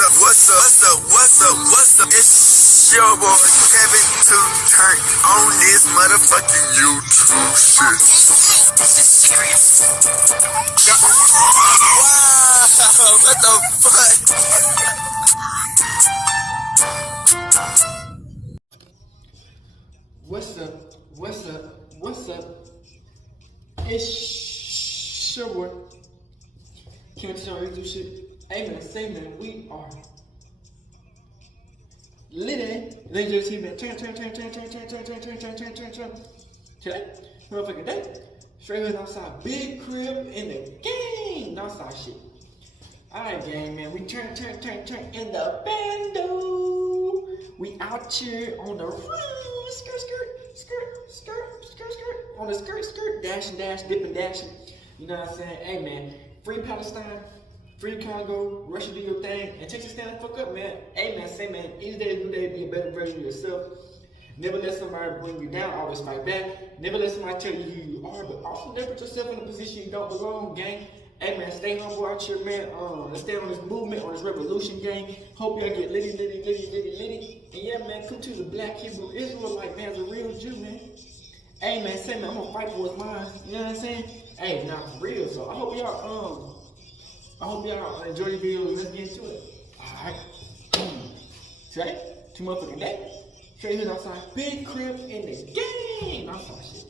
What's up? It's your boy Kevin to turn on this motherfucking YouTube shit. This is serious. Wow, what the fuck? What's up? It's your boy. Can't tell you do shit. Hey man, say man, we are lit. They just see man, turn. Today, motherfucking day. Straight in outside, big crib in the game. Outside shit. Alright, gang, man. We turn in the bando. We out here on the run. Skirt. On the skirt. Dashing, dipping, dashing. You know what I'm saying? Hey, man. Free Palestine. Free Congo. Russia, do your thing. And Texas, stand the fuck up, man. Hey, man. Say, man. Each day, new day, be a better version of yourself. Never let somebody bring you down. Always fight back. Never let somebody tell you who you are. But also never put yourself in a position you don't belong, gang. Hey man, stay humble out here, man. Let's stay on this movement, on this revolution, gang. Hope y'all get litty. And yeah, man, come to the Black Hebrew Israelite, man, the real Jew, man. Hey man, say man, I'm gonna fight for what's mine. You know what I'm saying? Hey, not for real. So I hope y'all enjoy the video. Let's get into it. Alright. Today, 2 motherfucking day. Straight here outside, big crib in the game. Outside shit.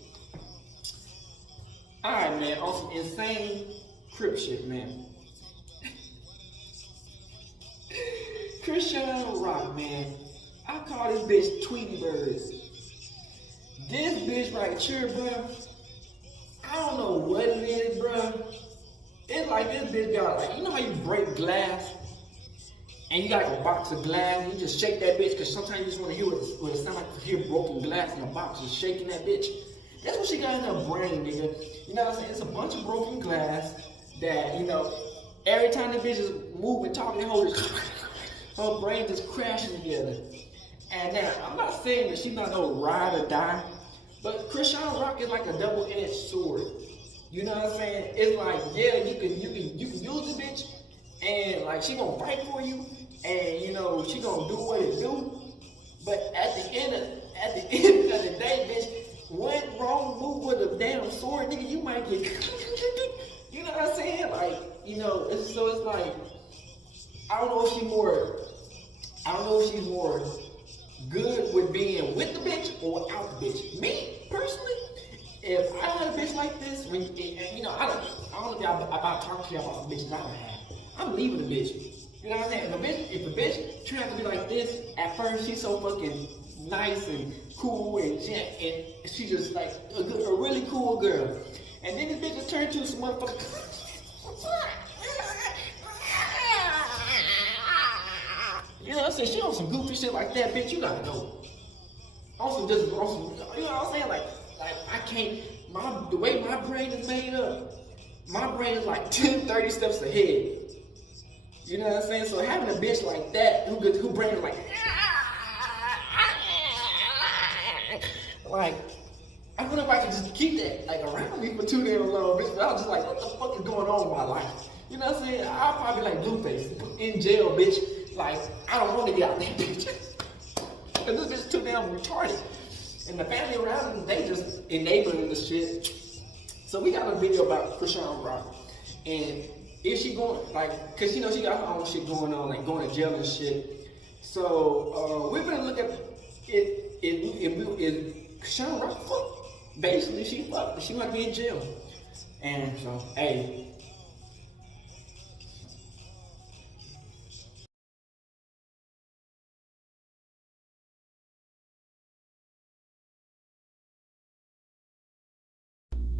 Alright, man, on some insane crib shit, man. Chrisean Rock, man. I call this bitch Tweety Birds. This bitch right here, bro. I don't know what it is, bro. It's like this bitch got like, you know how you break glass? And you got like a box of glass, and you just shake that bitch, because sometimes you just want to hear what it sounds like to hear broken glass in a box, just shaking that bitch. That's what she got in her brain, nigga. You know what I'm saying? It's a bunch of broken glass that, you know, every time the bitch is moving, talking, her brain just crashing together. And now, I'm not saying that she's not no ride or die, but Chrisean Rock is like a double-edged sword. You know what I'm saying? It's like, yeah, you can use the bitch, and like she gonna fight for you, and you know she gonna do what it do. But at the end of the day, bitch, one wrong move with a damn sword, nigga, you might get. You know what I'm saying? Like, you know, it's like, I don't know if she's more good with being with the bitch or without the bitch. Me, personally, if I had a bitch like this, you know, I don't know if y'all about to talk to y'all about the bitches I don't have. I'm leaving the bitch. You know what I'm saying? If a bitch tries to be like this, at first she's so fucking nice and cool and she just like a really cool girl. And then this bitch just turned to some motherfucker. You know what I'm saying? She on some goofy shit like that, bitch. You gotta go. On some, you know what I'm saying? Like I can't. The way my brain is made up, my brain is like 10, 30 steps ahead. You know what I'm saying? So having a bitch like that, who brain is like I don't know if I can just keep that like around me for too damn long, bitch. But I was just like, what the fuck is going on in my life? You know what I'm saying? I'll probably like Blueface in jail, bitch. Like, I don't want to get out that bitch. Cause this bitch too damn retarded. And the family around them, they just enabling the shit. So we got a video about Chrisean Rock. And is she going, like, cause you know she got her own shit going on, like going to jail and shit. So we're gonna look at it. Chrisean Rock fucked. Basically, she fucked. She might be in jail. And so, hey.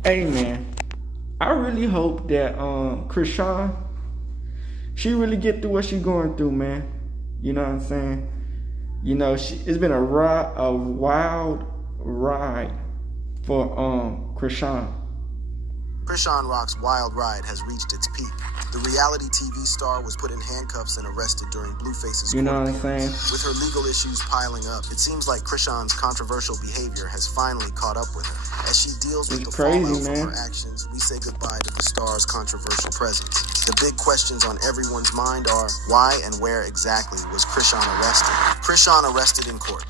Hey man, I really hope that Chrisean, she really get through what she going through, man. You know what I'm saying? You know, it's been a wild ride for Chrisean. Chrisean Rock's wild ride has reached its peak. The reality TV star was put in handcuffs and arrested during Blueface's You know court what I'm saying? appearance. With her legal issues piling up, it seems like Chrisean's controversial behavior has finally caught up with her. As she deals with the fallout from her actions, we say goodbye to the star's controversial presence. The big questions on everyone's mind are, why and where exactly was Chrisean arrested? Chrisean arrested in court.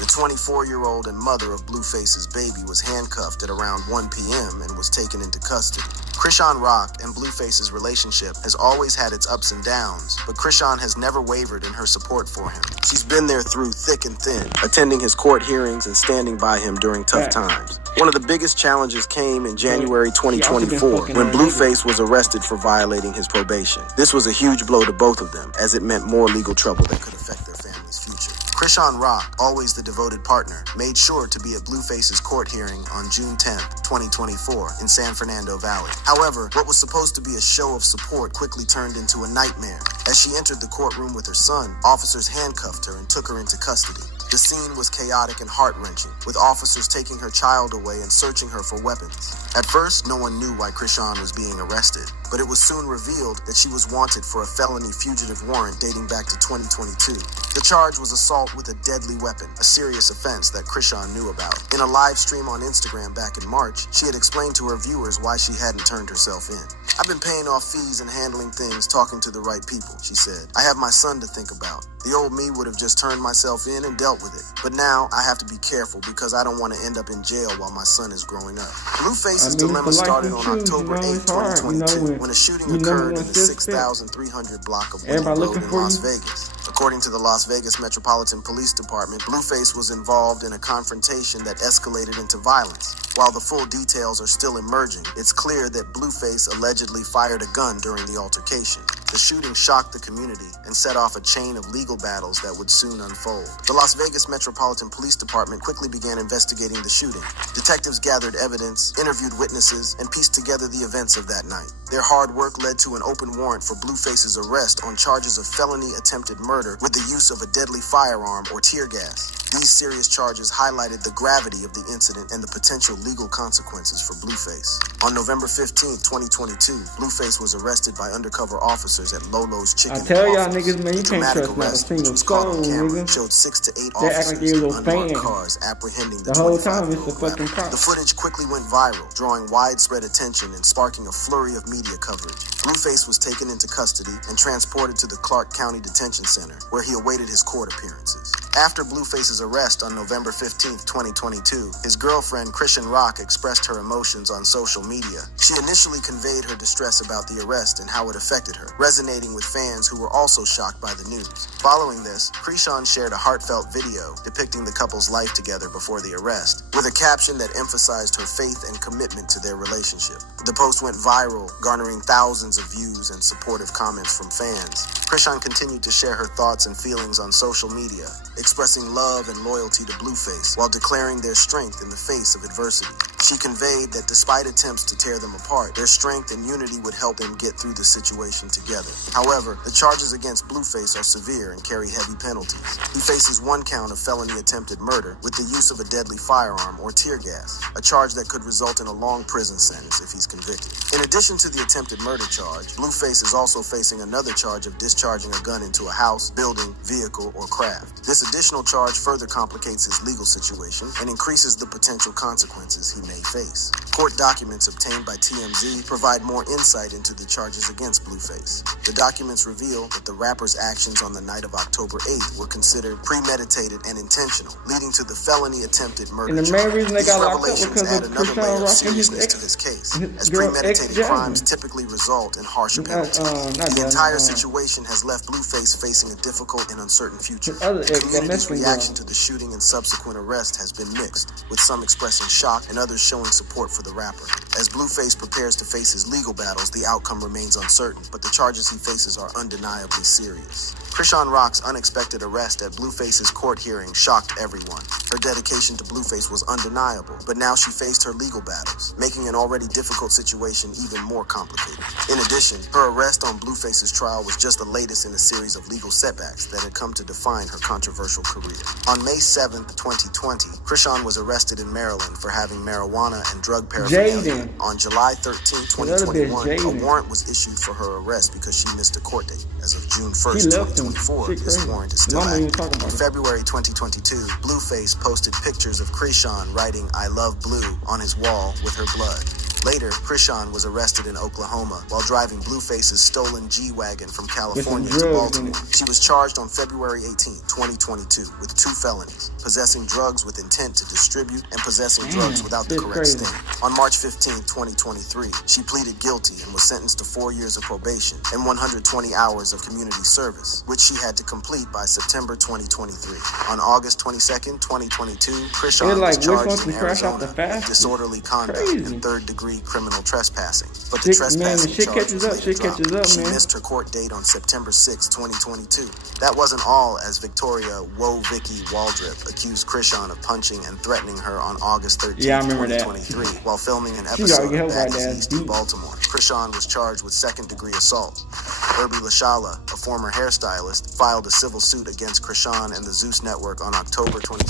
The 24-year-old and mother of Blueface's baby was handcuffed at around 1 p.m. and was taken into custody. Chrisean Rock and Blueface's relationship has always had its ups and downs, but Chrisean has never wavered in her support for him. She's been there through thick and thin, attending his court hearings and standing by him during tough times. One of the biggest challenges came in January 2024 when Blueface was arrested for violating his probation. This was a huge blow to both of them, as it meant more legal trouble that could affect their family's future. Chrisean Rock, always the devoted partner, made sure to be at Blueface's court hearing on June 10th, 2024 in San Fernando Valley. However, what was supposed to be a show of support quickly turned into a nightmare. As she entered the courtroom with her son, officers handcuffed her and took her into custody. The scene was chaotic and heart-wrenching, with officers taking her child away and searching her for weapons. At first, no one knew why Chrisean was being arrested, but it was soon revealed that she was wanted for a felony fugitive warrant dating back to 2022. The charge was assault with a deadly weapon, a serious offense that Chrisean knew about. In a live stream on Instagram back in March, she had explained to her viewers why she hadn't turned herself in. "I've been paying off fees and handling things, talking to the right people," she said. "I have my son to think about. The old me would have just turned myself in and dealt with it. But now I have to be careful because I don't want to end up in jail while my son is growing up." Blueface's dilemma started on October 8, 2022, when a shooting occurred in the 6300 block of Woody Road in Las Vegas. According to the Las Vegas Metropolitan Police Department, Blueface was involved in a confrontation that escalated into violence. While the full details are still emerging, it's clear that Blueface allegedly fired a gun during the altercation. The shooting shocked the community and set off a chain of legal battles that would soon unfold. The Las Vegas Metropolitan Police Department quickly began investigating the shooting. Detectives gathered evidence, interviewed witnesses, and pieced together the events of that night. Their hard work led to an open warrant for Blueface's arrest on charges of felony attempted murder with the use of a deadly firearm or tear gas. These serious charges highlighted the gravity of the incident and the potential legal consequences for Blueface. On November 15, 2022, Blueface was arrested by undercover officers at Lolo's Chicken. I tell y'all Office. niggas, man, you The can't dramatic trust not a arrest, which single was caught soul, on camera, nigga. showed 6 to 8 They act officers like they in little unmarked fans. cars apprehending the The whole time it's 25-year-old the fucking rapper. cops. The footage quickly went viral, drawing widespread attention and sparking a flurry of media coverage. Blueface was taken into custody and transported to the Clark County Detention Center, where he awaited his court appearances. After Blueface's arrest on November 15, 2022, his girlfriend Chrisean Rock expressed her emotions on social media. She initially conveyed her distress about the arrest and how it affected her, resonating with fans who were also shocked by the news. Following this, Chrisean shared a heartfelt video depicting the couple's life together before the arrest, with a caption that emphasized her faith and commitment to their relationship. The post went viral, garnering thousands of views and supportive comments from fans. Chrisean continued to share her thoughts and feelings on social media, expressing love and loyalty to Blueface while declaring their strength in the face of adversity. She conveyed that despite attempts to tear them apart, their strength and unity would help them get through the situation together. However, the charges against Blueface are severe and carry heavy penalties. He faces 1 count of felony attempted murder with the use of a deadly firearm or tear gas, a charge that could result in a long prison sentence if he's convicted. In addition to the attempted murder charge, Blueface is also facing another charge of discharging a gun into a house, building, vehicle, or craft. This additional charge further complicates his legal situation and increases the potential consequences he may face. Court documents obtained by TMZ provide more insight into the charges against Blueface. The documents reveal that the rapper's actions on the night of October 8th were considered premeditated and intentional, leading to the felony attempted murder And the main charge. reason they These got locked up revelations because add of another Chrisean layer of Rock and his seriousness ex, to his case, his as girl premeditated ex crimes Jasmine. typically result in harsher penalties. The entire situation has left Blueface facing a difficult and uncertain future. His other ex, The that community's Mexican reaction girl. to the shooting and subsequent arrest has been mixed, with some expressing shock and others showing support for the rapper. As Blueface prepares to face his legal battles, the outcome remains uncertain, but the charges he faces are undeniably serious. Chrisean Rock's unexpected arrest at Blueface's court hearing shocked everyone. Her dedication to Blueface was undeniable, but now she faced her legal battles, making an already difficult situation even more complicated. In addition, her arrest on Blueface's trial was just the latest in a series of legal setbacks that had come to define her controversial career. On May 7th, 2020, Chrisean was arrested in Maryland for having marijuana and drug paraphernalia. On July 13, 2021, a warrant was issued for her arrest because she missed a court date. As of June 1st, 2024, this warrant is still active. In February 2022, Blueface posted pictures of Chrisean writing "I love Blue" on his wall with her blood. Later, Chrisean was arrested in Oklahoma while driving Blueface's stolen G-Wagon from California to Baltimore. She was charged on February 18, 2022 with 2 felonies, possessing drugs with intent to distribute and possessing drugs without the correct sting. On March 15, 2023, she pleaded guilty and was sentenced to 4 years of probation and 120 hours of community service, which she had to complete by September 2023. On August 22, 2022, Chrisean was charged in Arizona with disorderly conduct and third-degree criminal trespassing, but the trespassing charge was later dropped. She missed her court date on September 6, 2022. That wasn't all, as Victoria Vicky Waldrip accused Chrisean of punching and threatening her on August 13, 2023, while filming an episode of Baddies East of Baltimore. Chrisean was charged with second-degree assault. Herbie Lashala, a former hairstylist, filed a civil suit against Chrisean and the Zeus Network on October 22,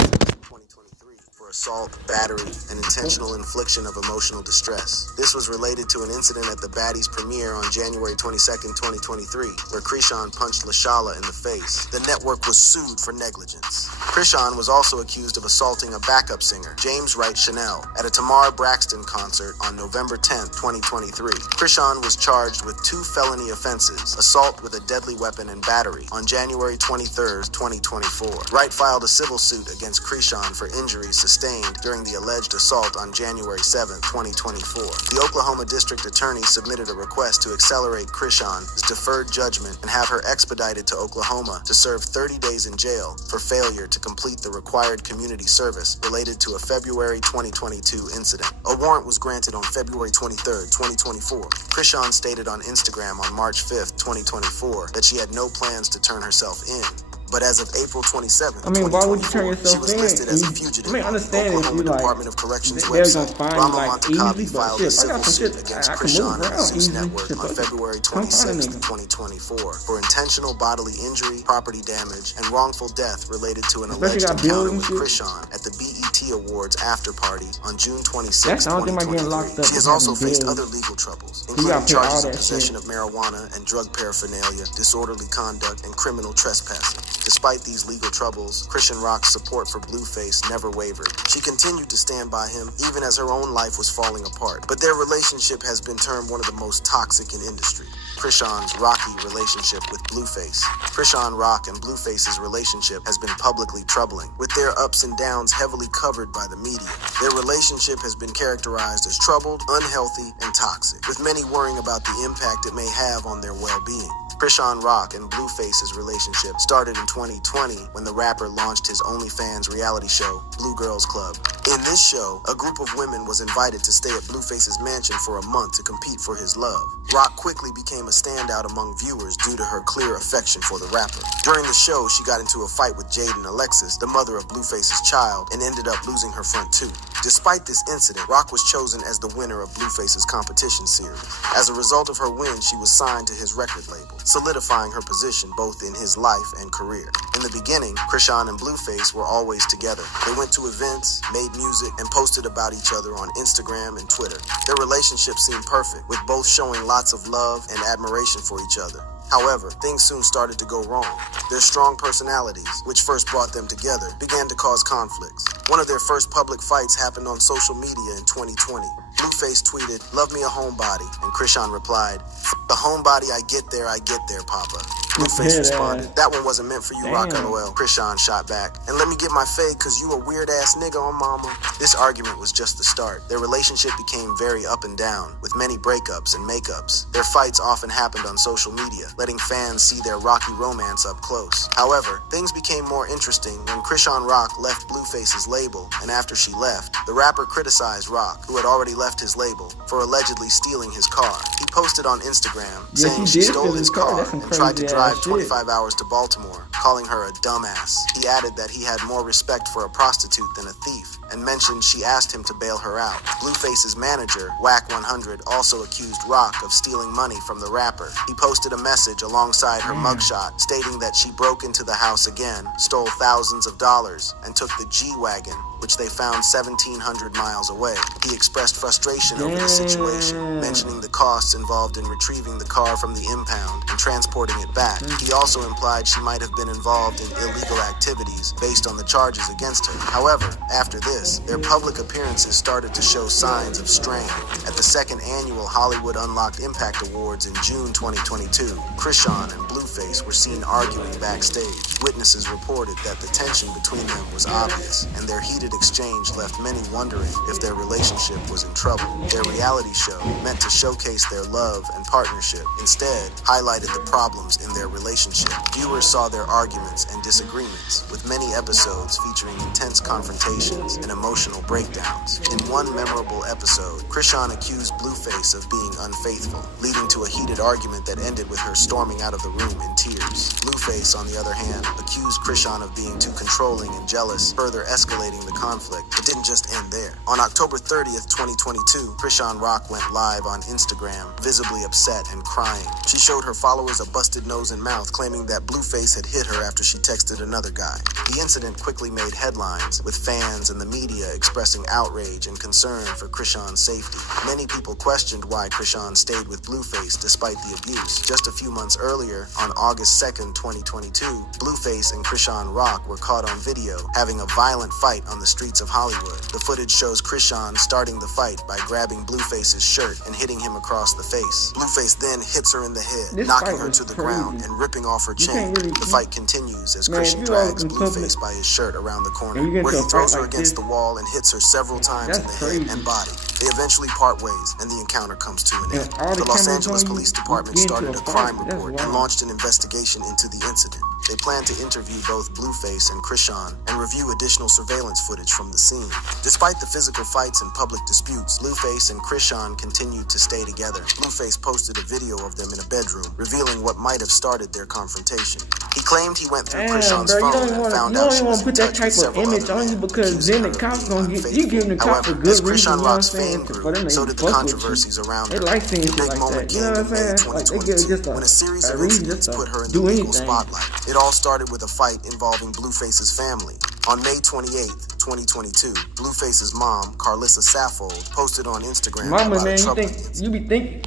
2023 for assault, battery, and intentional infliction of emotional distress. This was related to an incident at the Baddies premiere on January 22, 2023, where Chrisean punched Lashala in the face. The network was sued for negligence. Chrisean was also accused of assaulting a backup singer, James Wright Chanel, at a Tamar Braxton concert on November 10, 2023. Chrisean was charged with 2 felony offenses, assault with a deadly weapon and battery, on January 23, 2024. Wright filed a civil suit against Chrisean for injuries sustained during the alleged assault on January 7, 2024. The Oklahoma District Attorney submitted a request to accelerate Chrisean's deferred judgment and have her expedited to Oklahoma to serve 30 days in jail for failure to complete the required community service related to a February 2022 incident. A warrant was granted on February 23, 2024. Chrisean stated on Instagram on March 5, 2024 that she had no plans to turn herself in. But as of April 27, why would you turn yourself she was listed as a fugitive. Understand Oklahoma if you Department of Corrections they're gonna website. find Rama you Montecalvo easy, filed but a civil suit I against can Chrisean move and the around Zeus easy. Network on February 26, 2024 for intentional bodily injury, property damage, and wrongful death related to an alleged encounter with Chrisean at the BET Awards after party on June 26, 2023. She has also faced other legal troubles, including charges of possession of marijuana and drug paraphernalia, disorderly conduct, and criminal trespassing. Despite these legal troubles, Chrisean Rock's support for Blueface never wavered. She continued to stand by him even as her own life was falling apart. But their relationship has been termed one of the most toxic in industry. Chrisean's rocky relationship with Blueface. Chrisean Rock and Blueface's relationship has been publicly troubling, with their ups and downs heavily covered by the media. Their relationship has been characterized as troubled, unhealthy, and toxic, with many worrying about the impact it may have on their well-being. Chrisean Rock and Blueface's relationship started in 2020 when the rapper launched his OnlyFans reality show, Blue Girls Club. In this show, a group of women was invited to stay at Blueface's mansion for a month to compete for his love. Rock quickly became a standout among viewers due to her clear affection for the rapper. During the show, she got into a fight with Jaden Alexis, the mother of Blueface's child, and ended up losing her front tooth. Despite this incident, Rock was chosen as the winner of Blueface's competition series. As a result of her win, she was signed to his record label, solidifying her position both in his life and career. In the beginning, Chrisean and Blueface were always together. They went to events, made music, and posted about each other on Instagram and Twitter. Their relationship seemed perfect, with both showing lots of love and admiration for each other. However, things soon started to go wrong. Their strong personalities, which first brought them together, began to cause conflicts. One of their first public fights happened on social media in 2020. Blueface tweeted, "Love me a homebody," and Chrisean replied, "The homebody I get there, Papa." Blueface responded, "That one wasn't meant for you, Rock, LOL." Chrisean shot back, "And let me get my fade cause you a weird ass nigga on mama." This argument was just the start. Their relationship became very up and down, with many breakups and makeups. Their fights often happened on social media, letting fans see their rocky romance up close. However, things became more interesting when Chrisean Rock left Blueface's label, and after she left, the rapper criticized Rock, who had already left his label, for allegedly stealing his car. He posted on Instagram saying she stole his car and tried to drive 25 hours to Baltimore, calling her a dumbass. He added that he had more respect for a prostitute than a thief, and mentioned she asked him to bail her out. Blueface's manager, Whack 100, also accused Rock of stealing money from the rapper. He posted a message alongside her mugshot stating that she broke into the house again, stole thousands of dollars, and took the G-Wagon, which they found 1,700 miles away. He expressed frustration over the situation, mentioning the costs involved in retrieving the car from the impound and transporting it back. He also implied she might have been involved in illegal activities based on the charges against her. However, after this, their public appearances started to show signs of strain. At the second annual Hollywood Unlocked Impact Awards in June 2022, Chrisean and Blueface were seen arguing backstage. Witnesses reported that the tension between them was obvious, and their heated exchange left many wondering if their relationship was in trouble. Their reality show, meant to showcase their love and partnership, instead highlighted the problems in their relationship. Viewers saw their arguments and disagreements, with many episodes featuring intense confrontations and emotional breakdowns. In one memorable episode, Chrisean accused Blueface of being unfaithful, leading to a heated argument that ended with her storming out of the room in tears. Blueface, on the other hand, accused Chrisean of being too controlling and jealous, further escalating the conflict. It didn't just end there. On October 30th, 2022, Chrisean Rock went live on Instagram, visibly upset and crying. She showed her followers a busted nose and mouth, claiming that Blueface had hit her after she texted another guy. The incident quickly made headlines, with fans and the media expressing outrage and concern for Chrisean's safety. Many people questioned why Chrisean stayed with Blueface despite the abuse. Just a few months earlier, on August 2nd, 2022, Blueface and Chrisean Rock were caught on video having a violent fight on the streets of Hollywood. The footage shows Chrisean starting the fight by grabbing Blueface's shirt and hitting him across the face. Blueface then hits her in the head, knocking her to the ground and ripping off her chain. The fight continues as Chrisean drags Blueface by his shirt around the corner, where he throws her against the wall and hits her several times in the head and body. They eventually part ways, and the encounter comes to an end. The Los Angeles Police Department started a crime report and launched an investigation into the incident. They plan to interview both Blueface and Chrisean and review additional surveillance footage from the scene. Despite the physical fights and public disputes, Blueface and Chrisean continued to stay together. Blueface posted a video of them in a bedroom, revealing what might have started their confrontation. He claimed he went through Chrisean's phone and found out she was in touch with several other men, because then the cops gonna get you giving the cops a However, good as reason. Chrisean Rock's fame grew, so did the controversies around her. They like saying The shit big like moment that. You came know in what I'm May saying? Like they give 2022, just when a series of reason incidents just put her in do the legal anything. spotlight. It all started with a fight involving Blueface's family. On May 28th, 2022, Blueface's mom, Carlissa Saffold, posted on Instagram Mama, about man, a you troubling think incident. you be thinking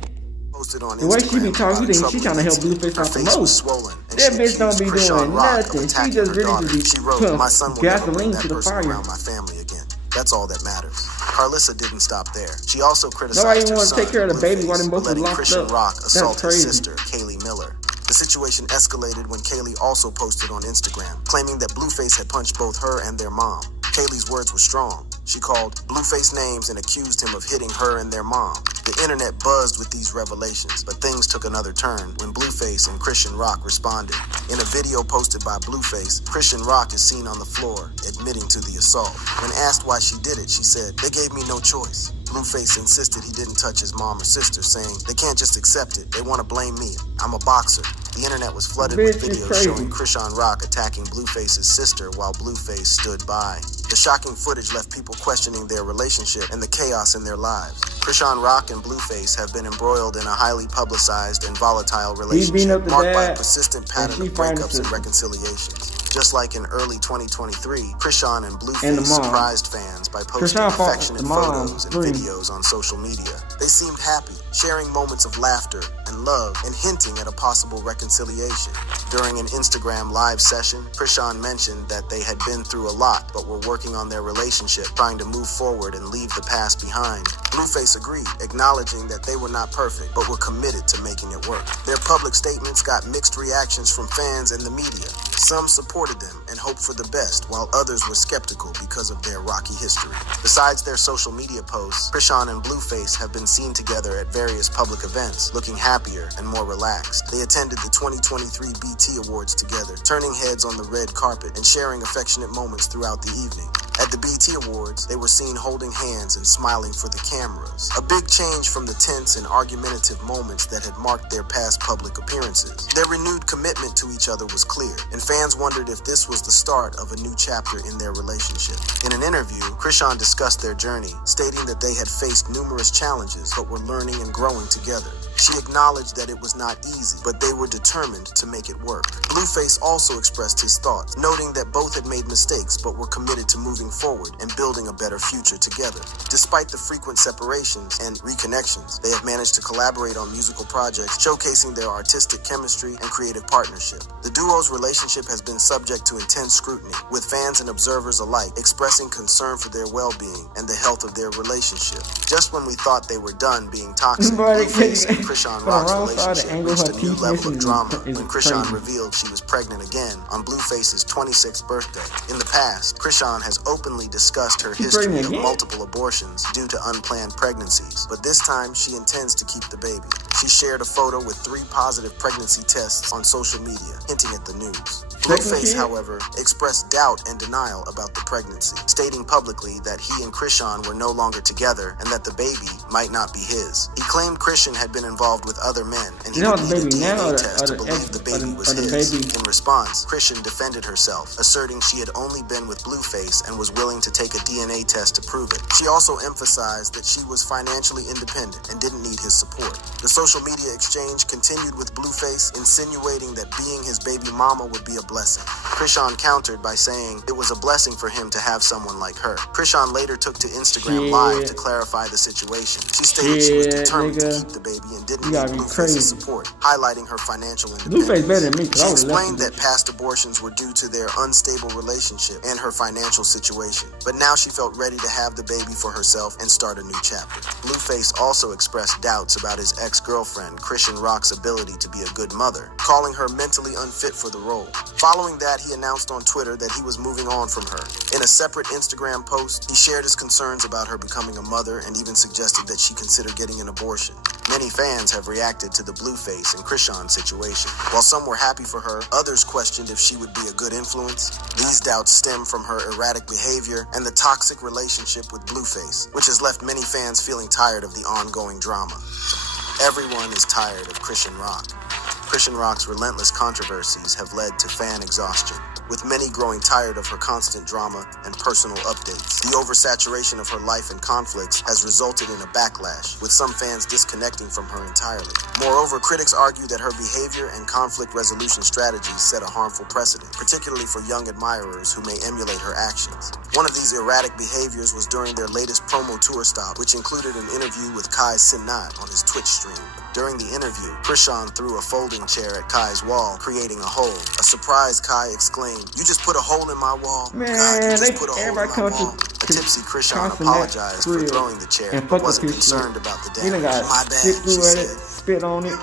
Posted on the way she be Instagram talking, you about a think she trying to help troubling Blueface out the incident. Her face was most. swollen, and That she bitch don't accused be Chrisean doing Rock of nothing. She attacking just her really daughter. be She wrote, putting "My son will never bring gasoline that to the person fire." around my family again." That's all that matters. Carlissa didn't stop there. She also criticized Nobody her want to son, take care of the baby while them Blueface, both for was letting locked Chrisean up. Rock That's assault his crazy. sister, Kaylee Miller. The situation escalated when Kaylee also posted on Instagram, claiming that Blueface had punched both her and their mom. Kaylee's words were strong. She called Blueface names and accused him of hitting her and their mom. The internet buzzed with these revelations, but things took another turn when Blueface and Chrisean Rock responded. In a video posted by Blueface, Chrisean Rock is seen on the floor, admitting to the assault. When asked why she did it, she said, "They gave me no choice." Blueface insisted he didn't touch his mom or sister, saying, "They can't just accept it. They want to blame me. I'm a boxer." The internet was flooded with videos showing Chrisean Rock attacking Blueface's sister while Blueface stood by. The shocking footage left people questioning their relationship and the chaos in their lives. Chrisean Rock and Blueface have been embroiled in a highly publicized and volatile relationship marked by a persistent pattern of breakups and reconciliations. Just like in early 2023, Chrisean and Blueface surprised fans by posting affectionate photos and videos on social media. They seemed happy, sharing moments of laughter and love and hinting at a possible reconciliation. During an Instagram live session, Chrisean mentioned that they had been through a lot but were working on their relationship, trying to move forward and leave the past behind. Blueface agreed, acknowledging that they were not perfect but were committed to making it work. Their public statements got mixed reactions from fans and the media. Some supported them and hoped for the best, while others were skeptical because of their rocky history. Besides their social media posts, Chrisean and Blueface have been seen together at various public events, looking happier and more relaxed. They attended the 2023 BT Awards together, turning heads on the red carpet and sharing affectionate moments throughout the evening. At the BET Awards, they were seen holding hands and smiling for the cameras. A big change from the tense and argumentative moments that had marked their past public appearances. Their renewed commitment to each other was clear, and fans wondered if this was the start of a new chapter in their relationship. In an interview, Chrisean discussed their journey, stating that they had faced numerous challenges but were learning and growing together. She acknowledged that it was not easy, but they were determined to make it work. Blueface also expressed his thoughts, noting that both had made mistakes but were committed to moving forward and building a better future together. Despite the frequent separations and reconnections, they have managed to collaborate on musical projects, showcasing their artistic chemistry and creative partnership. The duo's relationship has been subject to intense scrutiny, with fans and observers alike expressing concern for their well-being and the health of their relationship. Just when we thought they were done being toxic, Blueface and Chrisean Rock's relationship reached a new level of drama when Chrisean revealed she was pregnant again on Blueface's 26th birthday. In the past, Chrisean has openly discussed her history of multiple abortions due to unplanned pregnancies, but this time she intends to keep the baby. She shared a photo with 3 positive pregnancy tests on social media, hinting at the news. Blueface, however, expressed doubt and denial about the pregnancy, stating publicly that he and Chrisean were no longer together and that the baby might not be his. He claimed Chrisean had been involved with other men, and he would need a DNA test to believe the baby was his. In response, Chrisean defended herself, asserting she had only been with Blueface and was willing to take a DNA test to prove it. She also emphasized that she was financially independent and didn't need his support. The social media exchange continued with Blueface insinuating that being his baby mama would be a blessing. Chrisean countered by saying it was a blessing for him to have someone like her. Chrisean later took to Instagram Live to clarify the situation. She stated she was determined to keep the baby and didn't need Blueface's support, highlighting her financial independence. She explained that past abortions were due to their unstable relationship and her financial situation, but now she felt ready to have the baby for herself and start a new chapter. Blueface also expressed doubts about his ex-girlfriend, Chrisean Rock's ability to be a good mother, calling her mentally unfit for the role. Following that, he announced on Twitter that he was moving on from her. In a separate Instagram post, he shared his concerns about her becoming a mother and even suggested that she consider getting an abortion. Many fans have reacted to the Blueface and Chrisean situation. While some were happy for her, others questioned if she would be a good influence. These doubts stem from her erratic behavior and the toxic relationship with Blueface, which has left many fans feeling tired of the ongoing drama. Everyone is tired of Chrisean Rock. Chrisean Rock's relentless controversies have led to fan exhaustion, with many growing tired of her constant drama and personal updates. The oversaturation of her life and conflicts has resulted in a backlash, with some fans disconnecting from her entirely. Moreover, critics argue that her behavior and conflict resolution strategies set a harmful precedent, particularly for young admirers who may emulate her actions. One of these erratic behaviors was during their latest promo tour stop, which included an interview with Kai Cenat on his Twitch stream. During the interview, Chrisean threw a folding chair at Kai's wall, creating a hole. A surprised Kai exclaimed, "You just put a hole in my wall? Man, God, you just put a hole in my wall." A tipsy Chrisean apologized for throwing the chair, but wasn't concerned about the damage. "My bad," she said. Spit on it.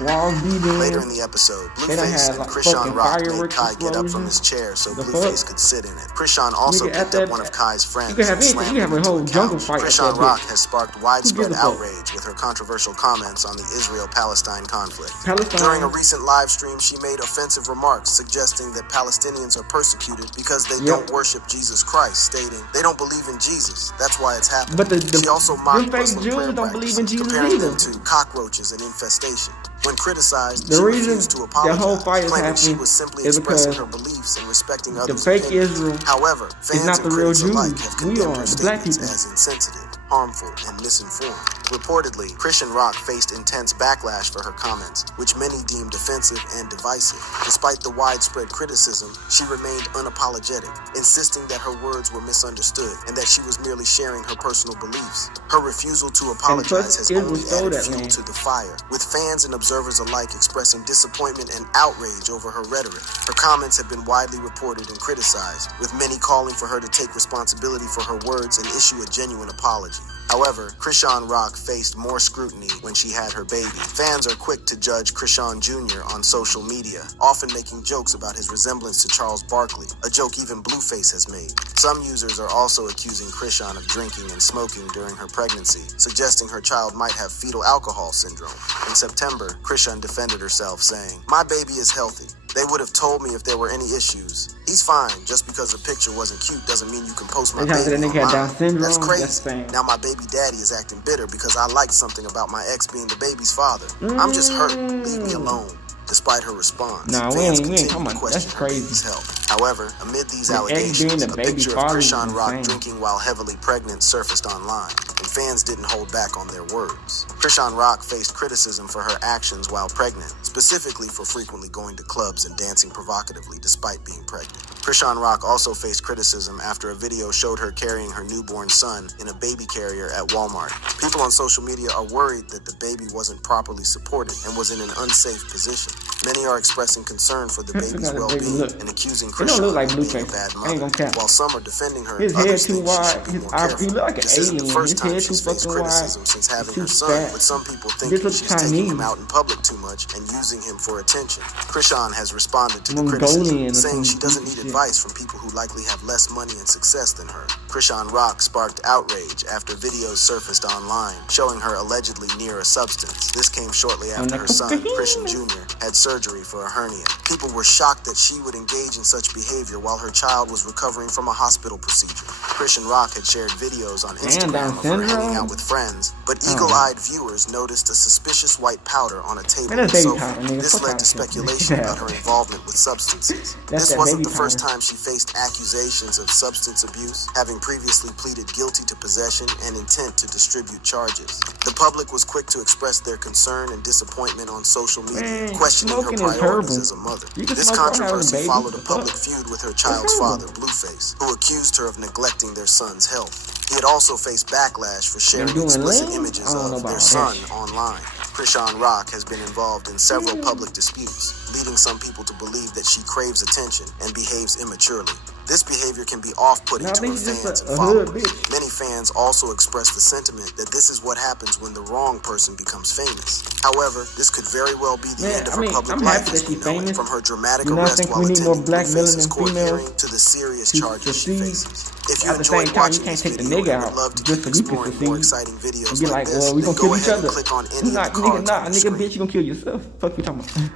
Walls beating. Later in the episode, Blueface and Chrisean Rock made Kai get up from his chair so Blueface could sit in it. Chrisean also picked up one of Kai's friends and slammed him into a couch. Chrisean Rock has sparked widespread outrage with her controversial comments on the Israel-Palestine conflict. During a recent live stream, she made offensive remarks suggesting that Palestinians are persecuted because they don't worship Jesus Christ, stating, "They don't believe in Jesus. That's why it's happening." But she also mocked Muslim prayer don't believe in Jesus comparing either. them to cockroaches and infestation. When criticized, the she reason refused to apologize, the whole fight is claiming she happening was simply is expressing because her beliefs and respecting others' the fake opinions. Israel However, fans is not and the real critics alike Jews. have We condemned are her the black statements people. as insensitive, harmful, and misinformed. Reportedly, Chrisean Rock faced intense backlash for her comments, which many deemed offensive and divisive. Despite the widespread criticism, she remained unapologetic, insisting that her words were misunderstood and that she was merely sharing her personal beliefs. Her refusal to apologize has only added fuel to the fire, with fans and observers alike expressing disappointment and outrage over her rhetoric. Her comments have been widely reported and criticized, with many calling for her to take responsibility for her words and issue a genuine apology. However, Chrisean Rock faced more scrutiny when she had her baby. Fans are quick to judge Chrisean Jr. on social media, often making jokes about his resemblance to Charles Barkley, a joke even Blueface has made. Some users are also accusing Chrisean of drinking and smoking during her pregnancy, suggesting her child might have fetal alcohol syndrome. In September, Chrisean defended herself, saying, "My baby is healthy. They would have told me if there were any issues. He's fine. Just because a picture wasn't cute doesn't mean you can post my baby online. That's crazy. Now my baby daddy is acting bitter because I liked something about my ex being the baby's father. I'm just hurt. Leave me alone. Despite her response, fans continue to question her baby's health. However, amid these allegations, a picture of Chrisean Rock drinking while heavily pregnant surfaced online, and fans didn't hold back on their words. Chrisean Rock faced criticism for her actions while pregnant, specifically for frequently going to clubs and dancing provocatively despite being pregnant. Chrisean Rock also faced criticism after a video showed her carrying her newborn son in a baby carrier at Walmart. People on social media are worried that the baby wasn't properly supported and was in an unsafe position. Many are expressing concern for the baby's well-being and accusing Chrisean of being a bad mother. While some are defending her, others think she should be more careful. This isn't the first time she's faced criticism since having her son, with some people thinking she's taking him out in public too much and using him for attention. Chrisean has responded to the criticism, saying she doesn't need advice from people who likely have less money and success than her. Chrisean Rock sparked outrage after videos surfaced online showing her allegedly near a substance. This came shortly after her son, Chrisean Jr., had surgery for a hernia. People were shocked that she would engage in such behavior while her child was recovering from a hospital procedure. Chrisean Rock had shared videos on Instagram of her hanging out with friends, but eagle-eyed viewers noticed a suspicious white powder on a table on the sofa. This led to speculation about her involvement with substances. This wasn't the first time she faced accusations of substance abuse, having previously pleaded guilty to possession and intent to distribute charges. The public was quick to express their concern and disappointment on social media, questioning her priorities as a mother. This controversy followed a public feud with her child's father, Blueface, who accused her of neglecting their son's health. He had also faced backlash for sharing explicit images of their son online. Chrisean Rock has been involved in several public disputes, leading some people to believe that she craves attention and behaves immaturely. This behavior can be off-putting to her fans and followers. Many fans also express the sentiment that this is what happens when the wrong person becomes famous. However, this could very well be the end of her public life as we know it, from her dramatic arrest while attending Blueface's court hearing to the serious charges she faces. If you enjoyed watching this video and would love to keep exploring more exciting videos like this, then go ahead and click on any of the cards on the screen. Bitch, you gonna kill yourself. Fuck you talking about.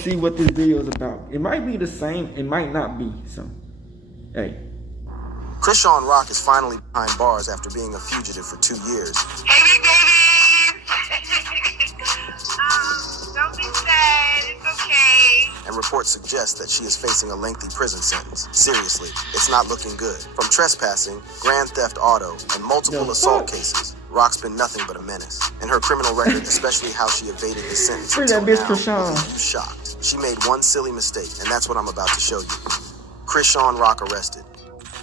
See what this video is about. It might be the same, it might not be. So, hey. Chrisean Rock is finally behind bars after being a fugitive for 2 years. Hey, big baby! Don't be sad. It's okay. And reports suggest that she is facing a lengthy prison sentence. Seriously, it's not looking good. From trespassing, grand theft auto, and multiple assault cases, Rock's been nothing but a menace. And her criminal record, especially how she evaded the sentence until now, will leave you shocked. She made one silly mistake, and that's what I'm about to show you. Chrisean Rock arrested.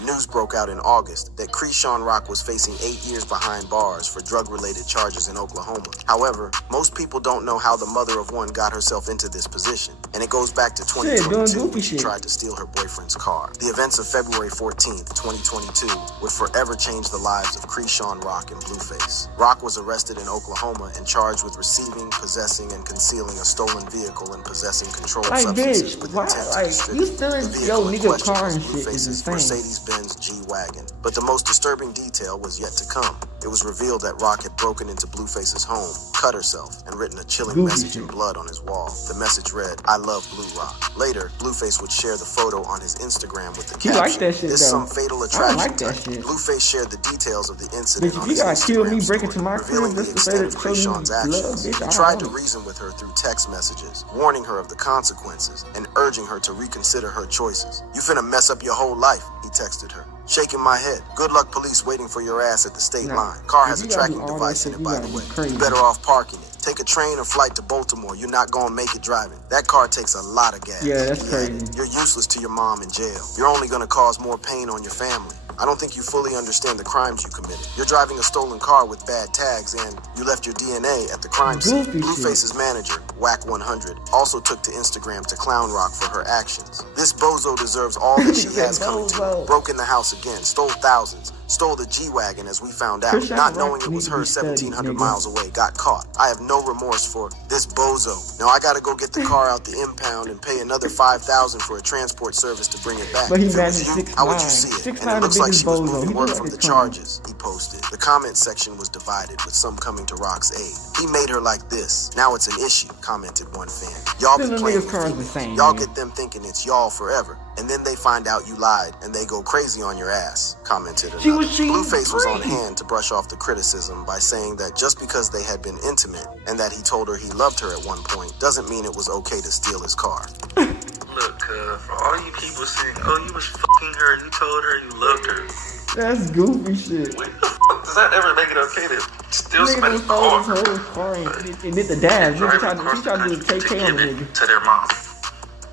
News broke out in August that Chrisean Rock was facing 8 years behind bars for drug-related charges in Oklahoma. However, most people don't know how the mother of one got herself into this position, and it goes back to 2022 when she tried to steal her boyfriend's car. The events of February 14th, 2022 would forever change the lives of Chrisean Rock and Blueface. Rock was arrested in Oklahoma and charged with receiving, possessing, and concealing a stolen vehicle and possessing controlled substances with intent to distribute. The vehicle in question was Blueface's Mercedes-Benz G-Wagon. But the most disturbing detail was yet to come. It was revealed that Rock had broken into Blueface's home, cut herself, and written a chilling message in blood on his wall. The message read, "I love Blue Rock." Later, Blueface would share the photo on his Instagram with the caption, "This some fatal attraction." Blueface shared the details of the incident on his Instagram story, revealing the extent of Chrisean's actions. He tried to reason with her through text messages, warning her of the consequences, and urging her to reconsider her choices. "You finna mess up your whole life," he texted her. Shaking my head. "Good luck police waiting for your ass at the state line. Car has a tracking device in it, by the way. You're better off parking it. Take a train or flight to Baltimore. You're not gonna make it driving. That car takes a lot of gas." Yeah, that's crazy. "You're useless to your mom in jail. You're only gonna cause more pain on your family. I don't think you fully understand the crimes you committed. You're driving a stolen car with bad tags and you left your DNA at the crime scene." Blueface's manager, Whack100, also took to Instagram to clown Rock for her actions. "This bozo deserves all that she has coming to her. Broke in the house again, stole thousands, stole the G-Wagon as we found out, Chrisean not knowing Rock it was need to her be studied, 1,700 nigga. miles away, got caught. I have no remorse for this bozo. Now I gotta go get the car out the impound and pay another $5,000 for a transport service to bring it back. But he If it was managed you, how would you 6'9". see it? 6'9" And it looks the like biggest she was bozo. moving He work look from like the a clown. charges, he posted. The comment section was divided, with some coming to Rock's aid. He made her like this. Now it's an issue, commented one fan. Y'all be Still, them playing niggas' cars the with same, females. Y'all man. get them thinking it's y'all forever, and then they find out you lied, and they go crazy on your ass, commented another. She was cheating. Blueface was on Free. hand to brush off the criticism by saying that just because they had been intimate and that he told her he loved her at one point doesn't mean it was okay to steal his car. Look, for all you people saying, oh, you was fucking her, you told her you loved her. That's goofy shit. What the fuck does that ever make it okay to steal Nigga somebody's just stole his car? whole car and did the dash. Nigga tried to do a to KK on the give it nigga. to their mom.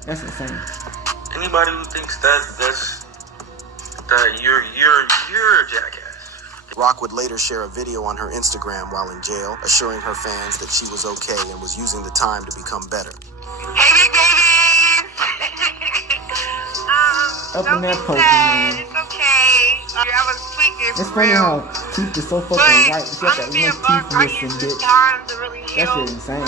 That's insane. Anybody who thinks that you're a jackass. Rock would later share a video on her Instagram while in jail, assuring her fans that she was okay and was using the time to become better. Hey, big babies! Up don't in that be poker, sad. man. It's okay. I was tweaking It's for funny real. how teeth is so fucking But white. She got I'm that being one bugged. I teeth use missing, this bitch. time to really That heal. shit insane.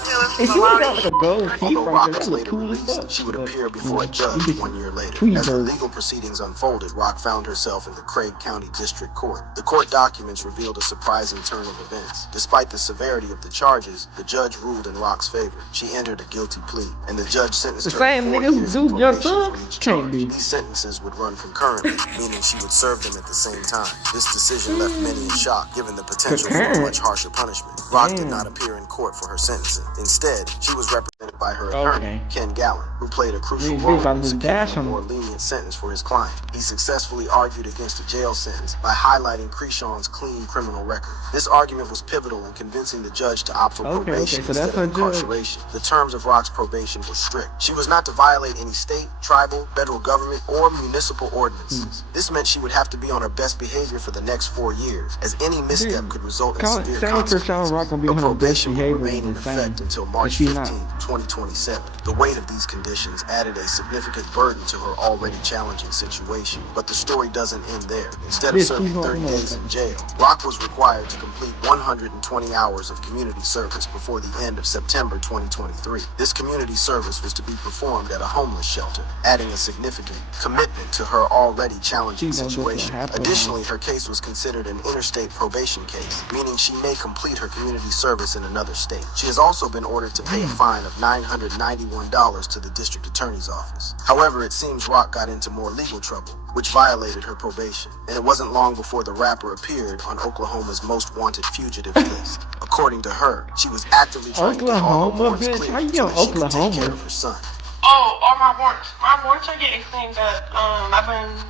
Healing And from she a lot would've got of like a gold teeth Although right Rock there. That was look later cool as released, fuck. she would But, appear before a judge these 1 year later. tweet As the birds. legal proceedings unfolded, Rock found herself in the Craig County District Court. The court documents revealed a surprising turn of events. Despite the severity of the charges, the judge ruled in Rock's favor. She entered a guilty plea, and the judge sentenced The her same to 4 nigga who years do of your probation son for each can't charge. do. These sentences would run concurrently, meaning she would serve them at the same time. This decision left many in shock, given the potential for a Concurrent? much harsher punishment. Rock did Damn. not appear in court for her sentencing. Instead, she was represented by her attorney, Okay. Ken Gallen, who played a crucial Nigga, role bitch about in to securing dash a him. more lenient sentence for his client. He successfully argued against a jail sentence by highlighting Chrisean's clean criminal record. This argument was pivotal in convincing the judge to opt for Okay, probation so that's instead of her judge. incarceration. The terms of Rock's probation were strict. She was not to violate any state, tribal, federal government, or municipal ordinances. This meant she would have to be on her best behavior for the next 4 years, as any misstep could result in severe Saying consequences. Chrisean Rock gonna be Her on her best probation would behavior remain in is insane. effect until But March she not. 15, 2027. The weight of these conditions added a significant burden to her already challenging situation. But the story doesn't end there. Instead of Bitch, serving she's not 30 gonna days in open. jail, Rock was required to complete 120 hours of community service before the end of September 2023. This community service was to be performed at a homeless shelter, adding a significant commitment to her already challenging She's gonna go for situation. half of Additionally, her case was considered an interstate probation case, meaning she may complete her community service in another state. She has also been ordered to pay a fine of $991 to the district attorney's office. However, it seems Rock got into more legal trouble, which violated her probation, and it wasn't long before the rapper appeared on Oklahoma's most wanted fugitives list. According to her, she was actively trying to get all her Oklahoma, warrants bitch? cleared How you so get that she could take care Oklahoma? of her son. Oh, all my warrants. My warrants are getting cleaned up. I've been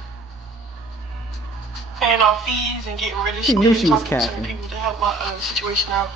paying off fees and getting rid of She shit knew and she was talking to certain capping. people to help my situation out.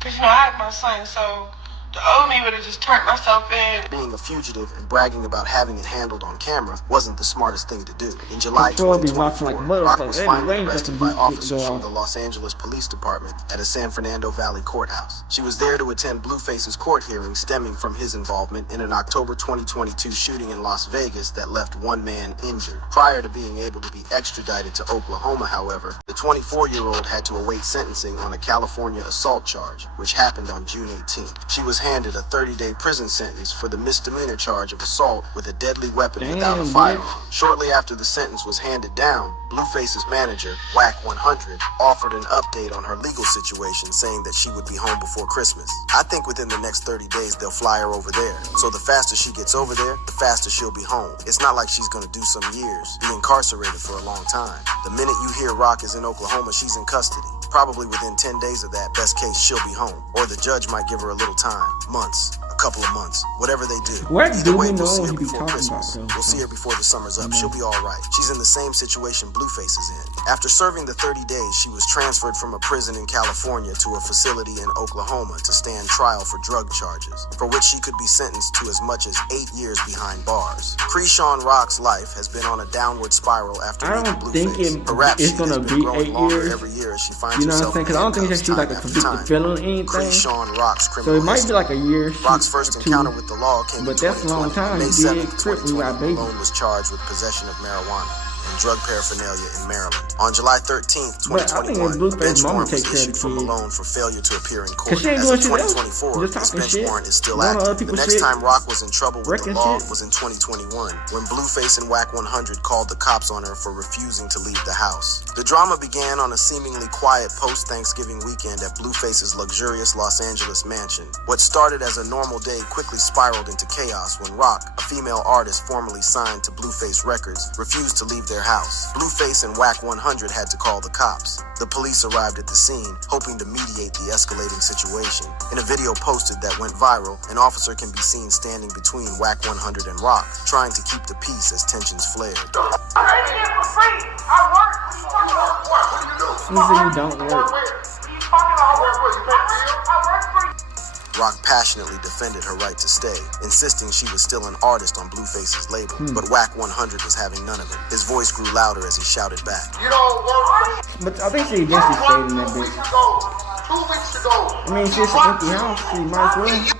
Cause I had my son, so the old me would have just turned myself in. Being a fugitive and bragging about having it handled on camera wasn't the smartest thing to do. In July Patrol be rocking 2024, like Rock motherfuckers. was Every finally range got arrested some by beat shit officers go from off. the Los Angeles Police Department at a San Fernando Valley courthouse. She was there to attend Blueface's court hearing stemming from his involvement in an October 2022 shooting in Las Vegas that left one man injured. Prior to being able to be extradited to Oklahoma, however, the 24-year-old had to await sentencing on a California assault charge, which happened on June 18th. She was handed a 30-day prison sentence for the misdemeanor charge of assault with a deadly weapon without a Damn, firearm. bitch. Shortly after the sentence was handed down, Blueface's manager, Whack 100, offered an update on her legal situation, saying that she would be home before Christmas. I think within the next 30 days they'll fly her over there. So the faster she gets over there, the faster she'll be home. It's not like she's gonna do some years, be incarcerated for a long time. The minute you hear Rock is in Oklahoma, she's in custody. Probably within 10 days of that, best case, she'll be home. Or the judge might give her a little time, months, a couple of months, whatever they do. What Either do way, we we'll know see what her he be before talking Christmas. about, though? We'll see her before the summer's up. She'll be all right. She's in the same situation Blueface is in. After serving the 30 days, she was transferred from a prison in California to a facility in Oklahoma to stand trial for drug charges, for which she could be sentenced to as much as 8 years behind bars. Chrisean Rock's life has been on a downward spiral after I meeting don't think Blueface. Her rap it's sheet gonna has been be growing 8 longer years. every year as she finds You know what I'm herself saying? Because I don't think it's actually like a convicted felon or anything. Chrisean Rock's So criminal it might be history. like a year. Rock's first or two. encounter with the law came But in that's a long 2020. time. May He 7th, did crip when he got 2020, baby. Malone was charged with possession of marijuana. and drug paraphernalia in Maryland. On July 13th, 2021, a bench warrant was issued for Malone for failure to appear in court. As of 2024, this bench warrant is still active. The next time Rock was in trouble with the law was in 2021, when Blueface and Whack 100 called the cops on her for refusing to leave the house. The drama began on a seemingly quiet post-Thanksgiving weekend at Blueface's luxurious Los Angeles mansion. What started as a normal day quickly spiraled into chaos when Rock, a female artist formerly signed to Blueface Records, refused to leave their house. Blueface and Whack 100 had to call the cops. The police arrived at the scene, hoping to mediate the escalating situation. In a video posted that went viral, an officer can be seen standing between Whack 100 and Rock, trying to keep the peace as tensions flared. Rock passionately defended her right to stay, insisting she was still an artist on Blueface's label, but Whack 100 was having none of it. His voice grew louder as he shouted back. But I think she eventually stayed in that bitch. 2 weeks ago. I mean, she's an empty house, she might as well.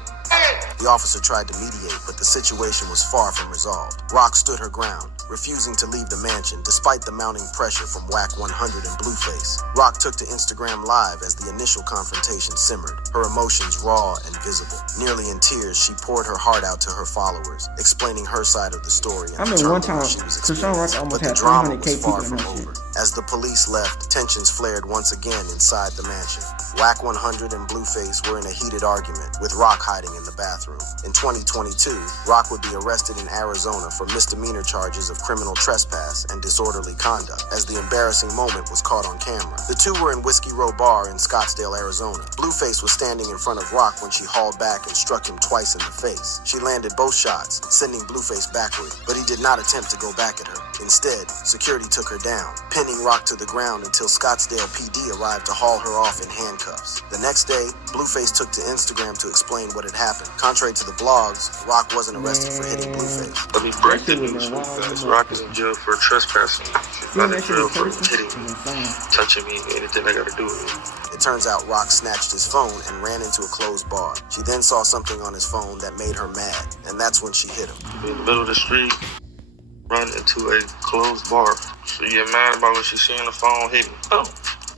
The officer tried to mediate, but the situation was far from resolved. Rock stood her ground, refusing to leave the mansion despite the mounting pressure from Whack 100 and Blueface. Rock took to Instagram Live as the initial confrontation simmered, her emotions raw and visible. Nearly in tears, she poured her heart out to her followers, explaining her side of the story and the turmoil she was experiencing. But the drama was far from over. As the police left, tensions flared once again inside the mansion. Whack 100 and Blueface were in a heated argument, with Rock hiding in the bathroom. In 2022, Rock would be arrested in Arizona for misdemeanor charges of criminal trespass and disorderly conduct, as the embarrassing moment was caught on camera. The two were in Whiskey Row Bar in Scottsdale, Arizona. Blueface was standing in front of Rock when she hauled back and struck him twice in the face. She landed both shots, sending Blueface backward, but he did not attempt to go back at her. Instead, security took her down, pinning Rock to the ground until Scottsdale PD arrived to haul her off in handcuffs. The next day, Blueface took to Instagram to explain what had happened. Contrary to the blogs, Rock wasn't arrested for hitting Blueface. Let me break the news real fast. Rock is in jail for trespassing. She's not in jail for hitting me, touching me, anything I gotta do with me. It turns out Rock snatched his phone and ran into a closed bar. She then saw something on his phone that made her mad, and that's when she hit him. In the middle of the street, run into a closed bar. So you get mad about what she see on the phone, hit me. Oh.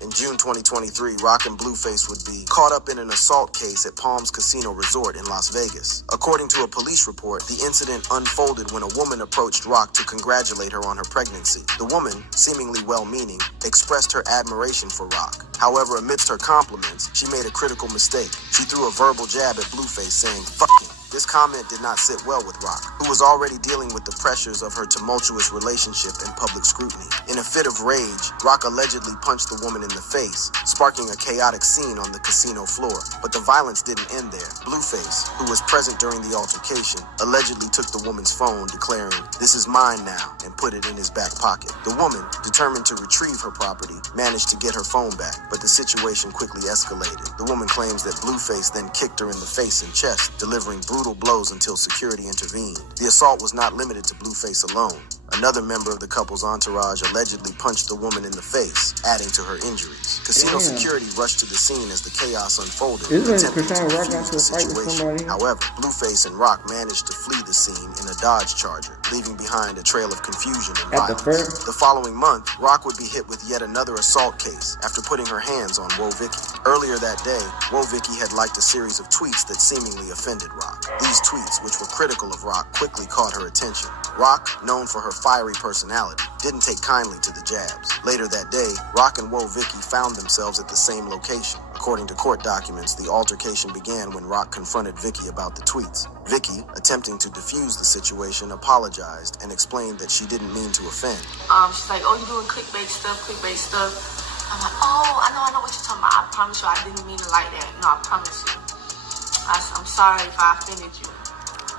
In June 2023, Rock and Blueface would be caught up in an assault case at Palms Casino Resort in Las Vegas. According to a police report, the incident unfolded when a woman approached Rock to congratulate her on her pregnancy. The woman, seemingly well-meaning, expressed her admiration for Rock. However, amidst her compliments, she made a critical mistake. She threw a verbal jab at Blueface, saying, "Fuck him." This comment did not sit well with Rock, who was already dealing with the pressures of her tumultuous relationship and public scrutiny. In a fit of rage, Rock allegedly punched the woman in the face, sparking a chaotic scene on the casino floor. But the violence didn't end there. Blueface, who was present during the altercation, allegedly took the woman's phone, declaring, "This is mine now," and put it in his back pocket. The woman, determined to retrieve her property, managed to get her phone back, but the situation quickly escalated. The woman claims that Blueface then kicked her in the face and chest, delivering brutal blows until security intervened. The assault was not limited to Blueface alone. Another member of the couple's entourage allegedly punched the woman in the face, adding to her injuries. Casino security rushed to the scene as the chaos unfolded, attempting to defuse the situation. However, Blueface and Rock managed to flee the scene in a Dodge Charger, leaving behind a trail of confusion and violence. The following month, Rock would be hit with yet another assault case after putting her hands on Woah Vicky. Earlier that day, Woah Vicky had liked a series of tweets that seemingly offended Rock. These tweets, which were critical of Rock, quickly caught her attention. Rock, known for her fiery personality, didn't take kindly to the jabs. Later that day, Rock and Woah Vicky found themselves at the same location. According to court documents, the altercation began when Rock confronted Vicky about the tweets. Vicky, attempting to defuse the situation, apologized and explained that she didn't mean to offend. She's like, "Oh, you doing clickbait stuff. I'm like, "Oh, I know what you're talking about. I promise you I didn't mean it like that. No, I promise you. I'm sorry if I offended you."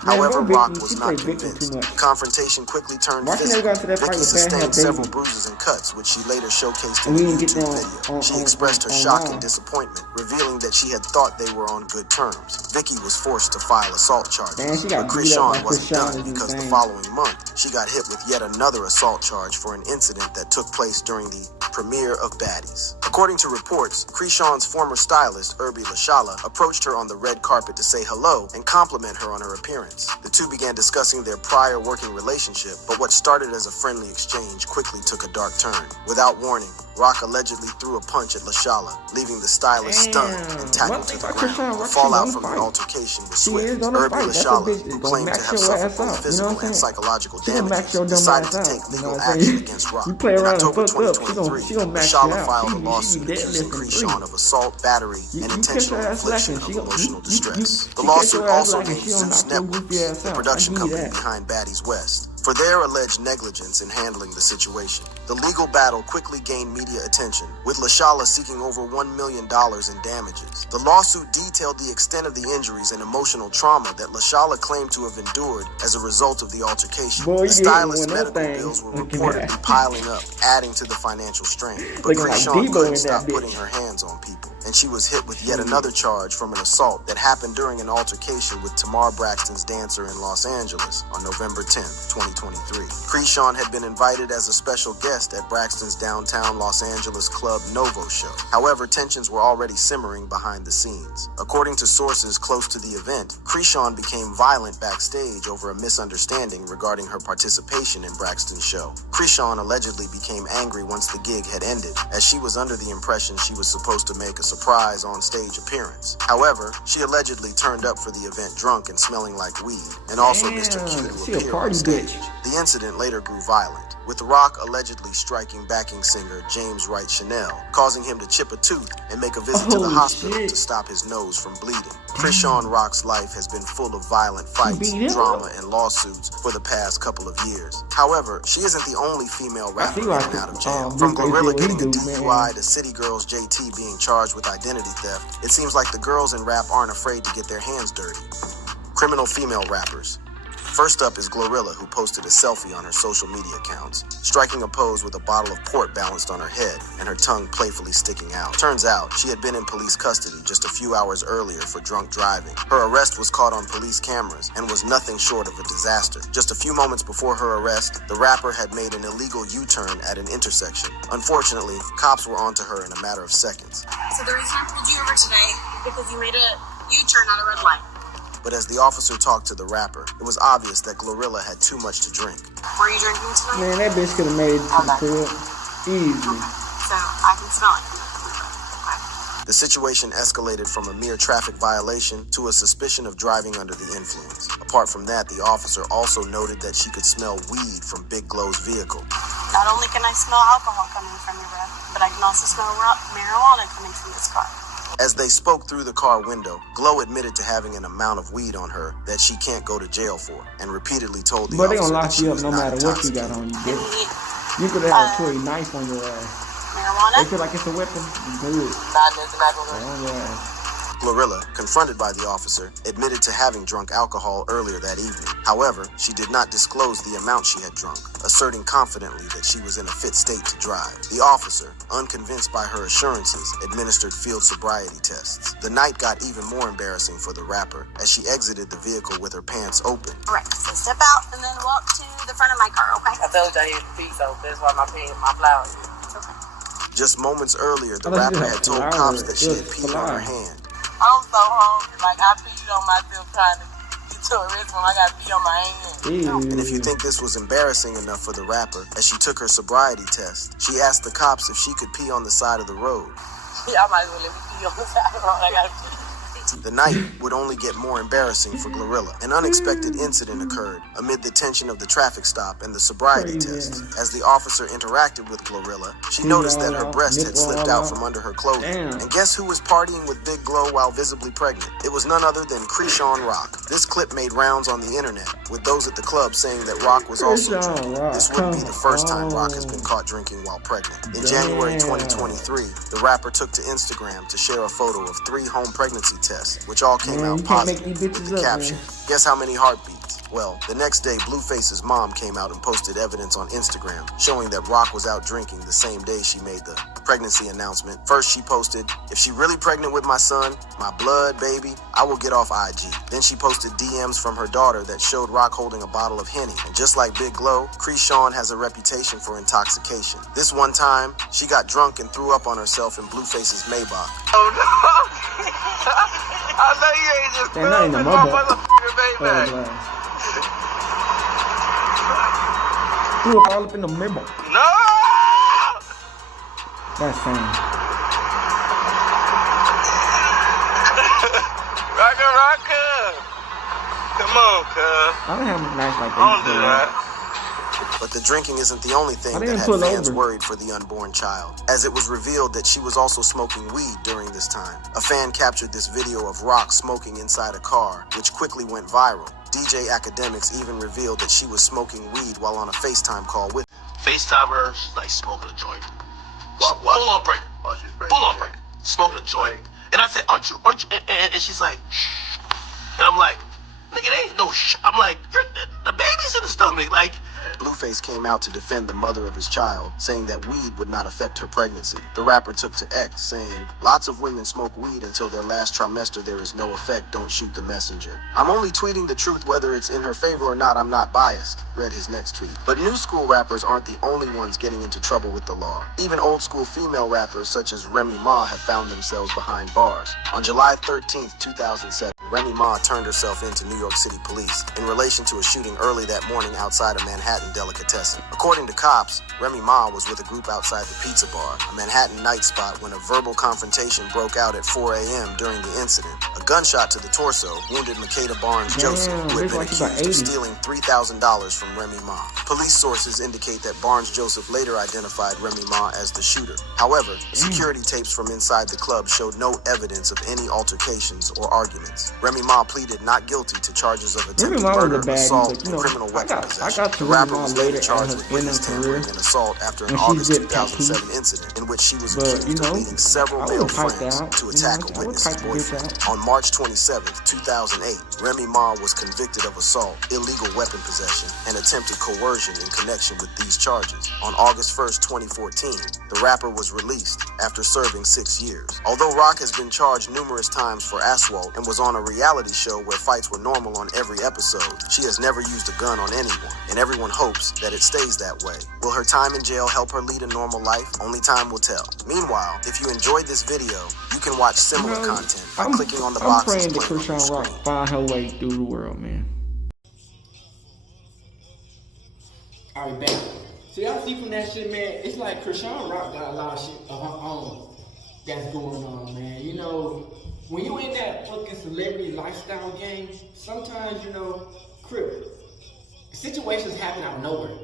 However, Rock was not convinced. The confrontation quickly turned physical. Vicky sustained several bruises and cuts, which she later showcased in a YouTube video. She expressed her shock and disappointment, revealing that she had thought they were on good terms. Vicky was forced to file assault charges, but Chrisean wasn't done because the following month, she got hit with yet another assault charge for an incident that took place during the premiere of Baddies. According to reports, Chrisean's former stylist, Herbie Lashala, approached her on the red carpet to say hello and compliment her on her appearance. The two began discussing their prior working relationship, but what started as a friendly exchange quickly took a dark turn. Without warning, Rock allegedly threw a punch at Lashala, leaving the stylist stunned and tackled to the ground. The fallout from the altercation was swift. Herbie Lashala, who claimed to have suffered both physical and psychological damages, decided to take legal action against Rock. In October 2023, Lashala filed a lawsuit accusing Chrisean of assault, battery, and intentional infliction of emotional distress. The lawsuit also named Zeus Networks, the production company behind Baddies West, for their alleged negligence in handling the situation. The legal battle quickly gained media attention, with Lashala seeking over $1 million in damages. The lawsuit detailed the extent of the injuries and emotional trauma that Lashala claimed to have endured as a result of the altercation. The stylist's medical bills were reportedly piling up, adding to the financial strain. But Chrisean couldn't stop putting her hands on people, and she was hit with yet another charge from an assault that happened during an altercation with Tamar Braxton's dancer in Los Angeles on November 10, 2023. Chrisean had been invited as a special guest at Braxton's downtown Los Angeles club Novo show. However, tensions were already simmering behind the scenes. According to sources close to the event, Chrisean became violent backstage over a misunderstanding regarding her participation in Braxton's show. Chrisean allegedly became angry once the gig had ended, as she was under the impression she was supposed to make a surprise on-stage appearance. However, she allegedly turned up for the event drunk and smelling like weed, and also missed her cue to appear on stage. The incident later grew violent, with Rock allegedly striking backing singer James Wright Chanel, causing him to chip a tooth and make a visit to the hospital to stop his nose from bleeding. Chrisean Rock's life has been full of violent fights, drama, and lawsuits for the past couple of years. However, she isn't the only female rapper in and out of jail. From Glorilla getting a DUI to City Girls JT being charged with identity theft, it seems like the girls in rap aren't afraid to get their hands dirty. Criminal female rappers. First up is Glorilla, who posted a selfie on her social media accounts, striking a pose with a bottle of port balanced on her head and her tongue playfully sticking out. Turns out, she had been in police custody just a few hours earlier for drunk driving. Her arrest was caught on police cameras and was nothing short of a disaster. Just a few moments before her arrest, the rapper had made an illegal U-turn at an intersection. Unfortunately, cops were onto her in a matter of seconds. So the reason I pulled you over today is because you made a U-turn at a red light. But as the officer talked to the rapper, it was obvious that Glorilla had too much to drink. Were you drinking tonight? Man, that bitch could have made it to the crib. Easy. So I can smell it. Okay. The situation escalated from a mere traffic violation to a suspicion of driving under the influence. Apart from that, the officer also noted that she could smell weed from Big Glow's vehicle. Not only can I smell alcohol coming from your breath, but I can also smell marijuana coming from this car. As they spoke through the car window, Glow admitted to having an amount of weed on her that she can't go to jail for, and repeatedly told the officer that she was not intoxicated. But they gonna lock you up no matter what you got on you, bitch. You could have a Tory knife on your ass. Marijuana? They feel like it's a weapon. Good. Oh, yeah. Glorilla, confronted by the officer, admitted to having drunk alcohol earlier that evening. However, she did not disclose the amount she had drunk, asserting confidently that she was in a fit state to drive. The officer, unconvinced by her assurances, administered field sobriety tests. The night got even more embarrassing for the rapper as she exited the vehicle with her pants open. All right, so step out and then walk to the front of my car, okay? I told you I had feet open. That's why my flowers. It's okay. Just moments earlier, the rapper had told cops that she had peed on her hand. I'm so hungry. Like, I peed on myself trying to get to a restroom. I got pee on my hand. And if you think this was embarrassing enough for the rapper, as she took her sobriety test, she asked the cops if she could pee on the side of the road. Yeah, I might as well let me pee on the side of the road. I got to pee. The night would only get more embarrassing for Glorilla. An unexpected incident occurred amid the tension of the traffic stop and the sobriety test. As the officer interacted with Glorilla, she noticed that her breast had slipped out from under her clothing. And guess who was partying with Big Glow while visibly pregnant? It was none other than Chrisean Rock. This clip made rounds on the internet, with those at the club saying that Rock was also drinking. This wouldn't be the first time Rock has been caught drinking while pregnant. In January 2023, the rapper took to Instagram to share a photo of 3 home pregnancy tests, which all came out positive, with the caption, "Guess how many heartbeats? seconds. Well, the next day, Blueface's mom came out and posted evidence on Instagram showing that Rock was out drinking the same day she made the pregnancy announcement. First, she posted, "If she really pregnant with my son, my blood, baby, I will get off IG." Then she posted DMs from her daughter that showed Rock holding a bottle of Henny. And just like Big Glow, Chrisean has a reputation for intoxication. This one time, she got drunk and threw up on herself in Blueface's Maybach. Oh no! I know you ain't just filming my motherfucking Maybach. Threw up all up in the Maybach. No! That's fine. Rocker. Come on, cuz. I don't have a nice like that. Don't do that. But the drinking isn't the only thing that had fans worried for the unborn child, as it was revealed that she was also smoking weed during this time. A fan captured this video of Rock smoking inside a car, which quickly went viral. DJ Academics even revealed that she was smoking weed while on a FaceTime call with FaceTime her, like smoking a joint. Full on break. Full on break. Smoking a joint. And I said, aren't you? And she's like, shh. And I'm like, nigga, there ain't no shh. I'm like, the baby's in the stomach. Like, Blueface came out to defend the mother of his child, saying that weed would not affect her pregnancy. The rapper took to X, saying, "Lots of women smoke weed until their last trimester. There is no effect. Don't shoot the messenger. I'm only tweeting the truth whether it's in her favor or not. I'm not biased," read his next tweet. But new school rappers aren't the only ones getting into trouble with the law. Even old school female rappers such as Remy Ma have found themselves behind bars. On July 13th, 2007, Remy Ma turned herself in to New York City police in relation to a shooting early that morning outside a Manhattan delicatessen. According to cops, Remy Ma was with a group outside the pizza bar, a Manhattan night spot, when a verbal confrontation broke out at 4 a.m. during the incident. A gunshot to the torso wounded Makeda Barnes Joseph, who had been accused of stealing $3,000 from Remy Ma. Police sources indicate that Barnes Joseph later identified Remy Ma as the shooter. However, security tapes from inside the club showed no evidence of any altercations or arguments. Remy Ma pleaded not guilty to charges of attempted murder, assault, and criminal weapon possession. The rapper was later charged with witness tampering and assault after an August 2007 incident in which she was accused of leading several male friends to attack a witness's boyfriend. On March 27, 2008, Remy Ma was convicted of assault, illegal weapon possession, and attempted coercion in connection with these charges. On August 1, 2014, the rapper was released after serving 6 years. Although Rock has been charged numerous times for assault and was on a reality show where fights were normal on every episode, she has never used a gun on anyone, and everyone hopes that it stays that way. Will her time in jail help her lead a normal life? Only time will tell. Meanwhile, if you enjoyed this video, you can watch similar content by clicking on the boxes playing on the screen. Rock find her way through the world, man. Alright, back. So y'all see from that shit, man, it's like Chrisean Rock got a lot of shit of her own that's going on, man. You know, when you in that fucking celebrity lifestyle game, sometimes, you know, situations happen out of nowhere.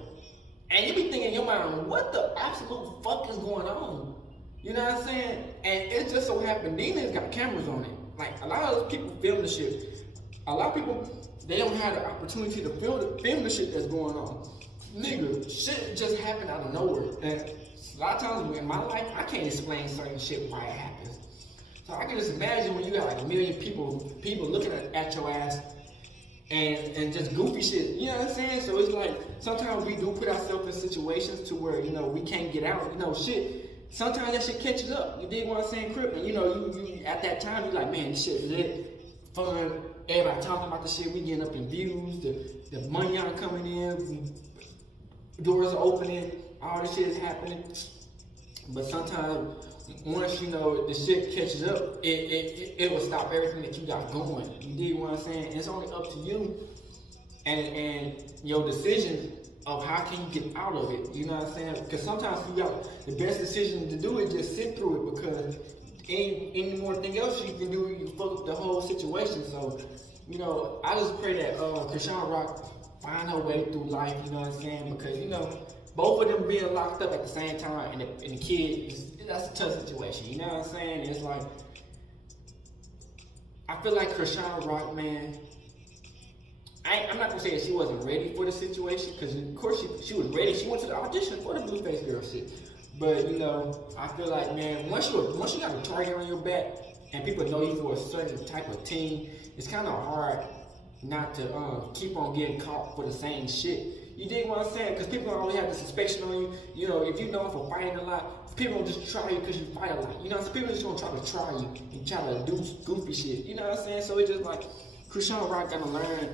And you be thinking in your mind, what the absolute fuck is going on? You know what I'm saying? And it just so happened, these niggas got cameras on it. Like, a lot of those people film the shit. A lot of people, they don't have the opportunity to film the shit that's going on. Nigga, shit just happened out of nowhere. And a lot of times in my life, I can't explain certain shit why it happens. So I can just imagine when you got like a million people looking at your ass and just goofy shit. You know what I'm saying? So it's like, sometimes we do put ourselves in situations to where, you know, we can't get out. You know, shit. Sometimes that shit catches up. You dig what I'm saying, Crip? And you know, you at that time, you like, man, this shit lit, fun. Everybody talking about the shit. We getting up in views. The money y'all coming in. Doors are opening. All this shit is happening. But sometimes, once you know the shit catches up, it will stop everything that you got going. You dig what I'm saying? It's only up to you and your decision of how can you get out of it. You know what I'm saying? Because sometimes you got the best decision to do is just sit through it, because any more thing else you can do, you fuck up the whole situation. So, you know, I just pray that Chrisean Rock find her way through life. You know what I'm saying? Because, you know, both of them being locked up at the same time, and the kid, that's a tough situation. You know what I'm saying? It's like, I feel like Chrisean Rock, man, I'm not gonna say that she wasn't ready for the situation, because of course she was ready. She went to the audition for the Blueface Girl shit. But, you know, I feel like, man, once you got a target on your back and people know you for a certain type of team, it's kind of hard not to keep on getting caught for the same shit. You dig what I'm saying? Because people always have the suspicion on you. You know, if you know for fighting a lot, people don't just try you because you fight a lot. You know, so people just gonna try to try you and try to do goofy shit. You know what I'm saying? So it's just like Chrisean Rock gotta learn,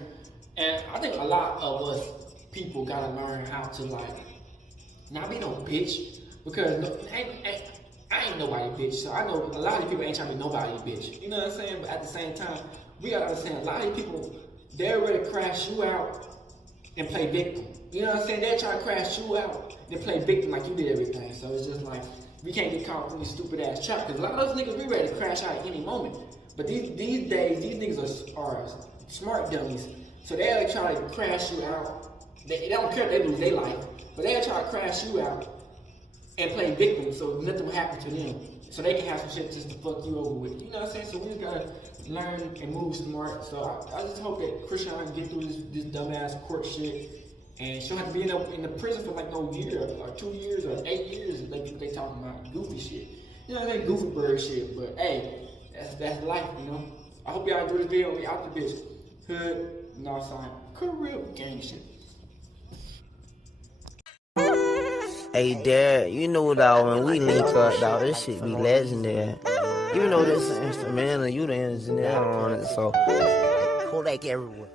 and I think a lot of us people gotta learn how to like not be no bitch, because I ain't nobody bitch. So I know a lot of people ain't trying to be nobody bitch. You know what I'm saying? But at the same time, we gotta understand a lot of people, they're ready to crash you out and play victim. You know what I'm saying? They're trying to crash you out and play victim like you did everything. So it's just like, we can't get caught in these stupid ass trap. Because a lot of those niggas, we ready to crash out at any moment. But these days, these niggas are smart dummies. So they'll try to crash you out. They don't care if they lose their life, but they'll try to crash you out and play victim so nothing will happen to them. So they can have some shit just to fuck you over with. You know what I'm saying? So we just gotta learn and move smart. So I just hope that Chrisean can get through this dumbass court shit. And she don't have to be in the prison for like no year or 2 years or 8 years. They talking about goofy shit. You know what I'm saying? Goofy bird shit. But hey, that's life, you know? I hope y'all enjoyed this video. We out the bitch. Hood, Northside, career gang shit. Hey, Dad, you know, dog, when we link up, dog, this shit be legendary. You know this instrumental, you the engineer on it, so Kodak everywhere.